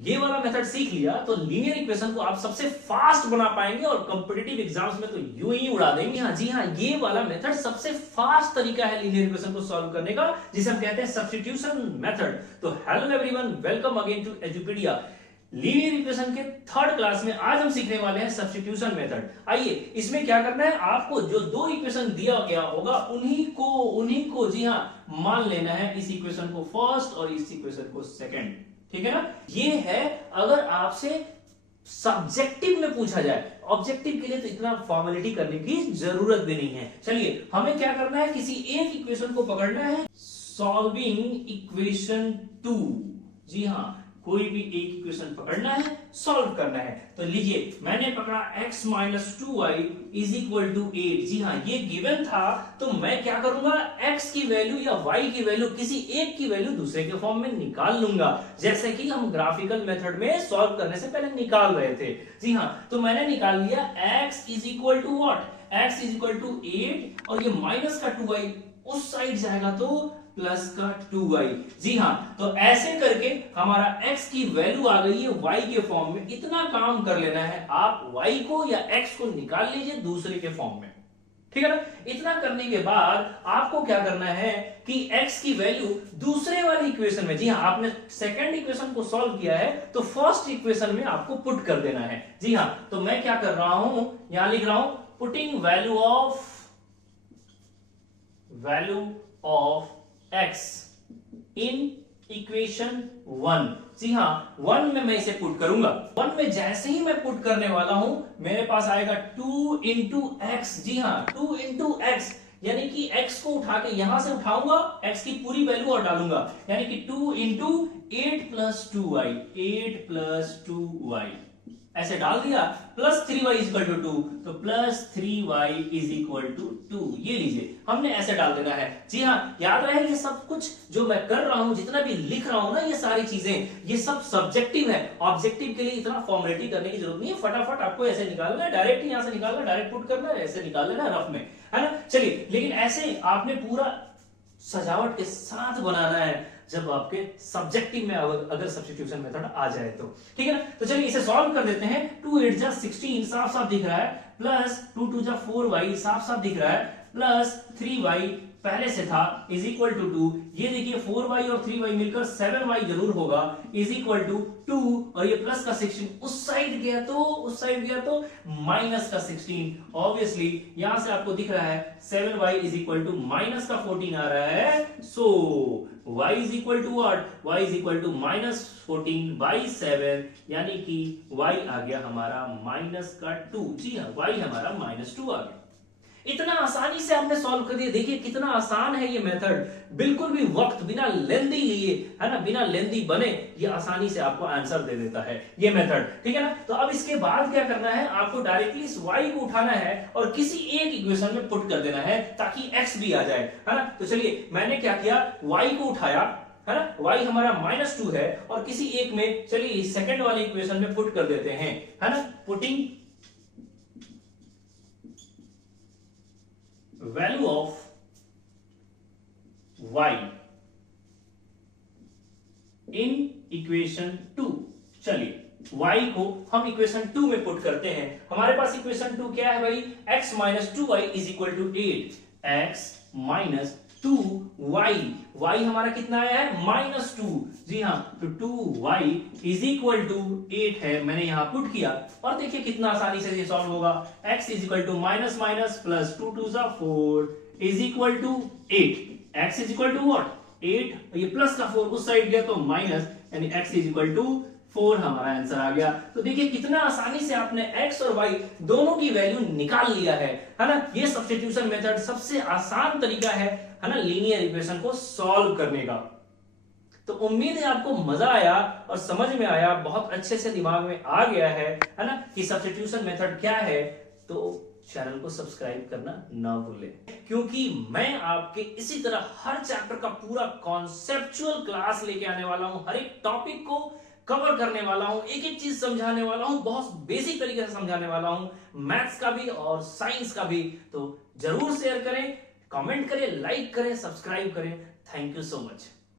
ये वाला मेथड सीख लिया तो लीनियर इक्वेशन को आप सबसे फास्ट बना पाएंगे और कॉम्पिटिटिव एग्जाम्स में तो यूं ही उड़ा देंगे। हाँ जी हाँ, ये वाला मेथड सबसे फास्ट तरीका है लीनियर इक्वेशन को सॉल्व करने का, जिसे हम कहते हैं सब्स्टिट्यूशन मेथड। तो hello everyone, welcome again to Edupedia. Linear equation के थर्ड क्लास में आज हम सीखने वाले हैं सब्स्टिट्यूशन मेथड। आइए, इसमें क्या करना है, आपको जो दो इक्वेशन दिया गया होगा उन्हीं को जी हाँ मान लेना है, इस इक्वेशन को फर्स्ट और इस इक्वेशन को सेकंड। ठीक है ना। ये है अगर आपसे सब्जेक्टिव में पूछा जाए, ऑब्जेक्टिव के लिए तो इतना फॉर्मेलिटी करने की जरूरत भी नहीं है। चलिए, हमें क्या करना है, किसी एक इक्वेशन को पकड़ना है, सॉल्विंग इक्वेशन 2। जी हाँ, कोई भी एक इक्वेशन पकड़ना है, सॉल्व करना है। तो लीजिए, मैंने पकड़ा x minus 2y is equal to 8। जी हाँ, ये गिवन था, तो मैं क्या करूंगा, x की वैल्यू या y की वैल्यू, किसी एक की वैल्यू दूसरे के फॉर्म में निकाल लूंगा, जैसे कि हम ग्राफिकल मेथड में सॉल्व करने से पहले निकाल रहे थे। जी हाँ, तो मैंने निकाल लिया x is equal to what, x is equal to 8 और ये माइनस का 2y उस साइड जाएगा तो प्लस का 2y। जी हाँ, तो ऐसे करके हमारा x की वैल्यू आ गई है y के फॉर्म में। इतना काम कर लेना है, आप y को या x को निकाल लीजिए दूसरे के फॉर्म में। ठीक है ना। इतना करने के बाद आपको क्या करना है कि x की वैल्यू दूसरे वाली इक्वेशन में, जी हाँ, आपने सेकंड इक्वेशन को सॉल्व किया है तो फर्स्ट इक्वेशन में आपको पुट कर देना है। जी हाँ, तो मैं क्या कर रहा हूं, यहां लिख रहा हूं putting value of x in equation 1। जी हाँ, 1 में मैं इसे पुट करूंगा। 1 में जैसे ही मैं पुट करने वाला हूं, मेरे पास आएगा 2 इंटू एक्स। जी हाँ, 2 इंटू एक्स, यानी कि x को उठा के यहां से उठाऊंगा, x की पूरी वैल्यू और डालूंगा, यानी कि 2 into 8 plus 2y, 8 plus 2y ऐसे डाल दिया, plus 3y is equal to 2, तो plus 3y is equal to 2। ये लीजिए, हमने ऐसे डाल देना है। जी हाँ, याद रहे ये सब कुछ जो मैं कर रहा हूं, जितना भी लिख रहा हूं ना, ये सारी चीजें, ये सब सब्जेक्टिव है। ऑब्जेक्टिव के लिए इतना फॉर्मेलिटी करने की जरूरत नहीं है, फटाफट आपको ऐसे निकालना है, डायरेक्ट यहां से निकालना, डायरेक्ट पुट करना है, ऐसे निकाल लेना रफ में, है ना। चलिए, लेकिन ऐसे आपने पूरा सजावट के साथ बनाना है जब आपके सब्जेक्टिव में अगर सब्स्टिट्यूशन मेथड आ जाए तो। ठीक है ना। तो चलिए इसे सॉल्व कर देते हैं। 2 8 जा 16 साफ साफ दिख रहा है, प्लस 2 2 जा 4y साफ साफ दिख रहा है, प्लस 3y पहले से था इज इक्वल टू 2। ये देखिए 4y और 3y मिलकर 7y जरूर होगा, इज इक्वल टू 2, और ये प्लस का 16 उस साइड गया तो माइनस का 16। ऑब्वियसली यहां से आपको दिख रहा है 7y is equal to minus का 14 आ रहा है। So y is equal to what, y is equal to minus 14 by 7, यानी कि y आ गया हमारा माइनस का 2। जी हाँ, y हमारा माइनस 2 आ गया। इतना आसानी से आपने सॉल्व कर दिया। देखिए कितना आसान है ये मेथड, बिल्कुल भी वक्त बिना लेंदी लिए, है ना, बिना लेंदी बने ये आसानी से आपको आंसर दे देता है ये मेथड। ठीक है ना। तो अब इसके बाद क्या करना है, आपको डायरेक्टली इस y को उठाना है और किसी एक इक्वेशन में पुट कर देना है ताकि x भी आ जाए, है ना। तो चलिए, मैंने क्या किया, y को उठाया, है ना, y हमारा -2 है, और किसी एक में, चलिए सेकंड वाले इक्वेशन में पुट कर देते हैं, है ना। Putting value of y in equation 2। चलिए y को हम इक्वेशन 2 में पुट करते हैं। हमारे पास इक्वेशन 2 क्या है भाई, x minus 2y is equal to 8, x minus 2y, y हमारा कितना आया है, -2। जी हाँ, तो 2y इज इक्वल टू 8 है, मैंने यहां पुट किया, और देखिए कितना आसानी से ये सॉल्व होगा। x is equal to minus minus plus 2 2 जा 4 is equal to 8। x is equal to what, 8, ये प्लस का 4 उस साइड गया तो माइनस, यानी x इज इक्वल टू 4 हमारा आंसर आ गया। तो देखिए कितना आसानी से आपने x और y दोनों की वैल्यू निकाल लिया है ना। ये सब्स्टिट्यूशन मेथड सबसे आसान तरीका है ना, लीनियर इक्वेशन को सॉल्व करने का। तो उम्मीद है आपको मजा आया और समझ में आया, बहुत अच्छे से दिमाग में आ गया है ना, कि सब्स्टिट्यूशन मेथड क्या है। तो चैनल को सब्सक्राइब करना ना भूलें, क्योंकि मैं आपके इसी तरह हर चैप्टर का पूरा कॉन्सेप्चुअल क्लास लेके आने वाला हूं, हर एक टॉपिक को कवर करने वाला हूं, एक एक चीज समझाने वाला हूं, बहुत बेसिक तरीके से समझाने वाला हूं, मैथ्स का भी और साइंस का भी। तो जरूर शेयर करें, कमेंट करें, लाइक करें, सब्सक्राइब करें। Thank you so much.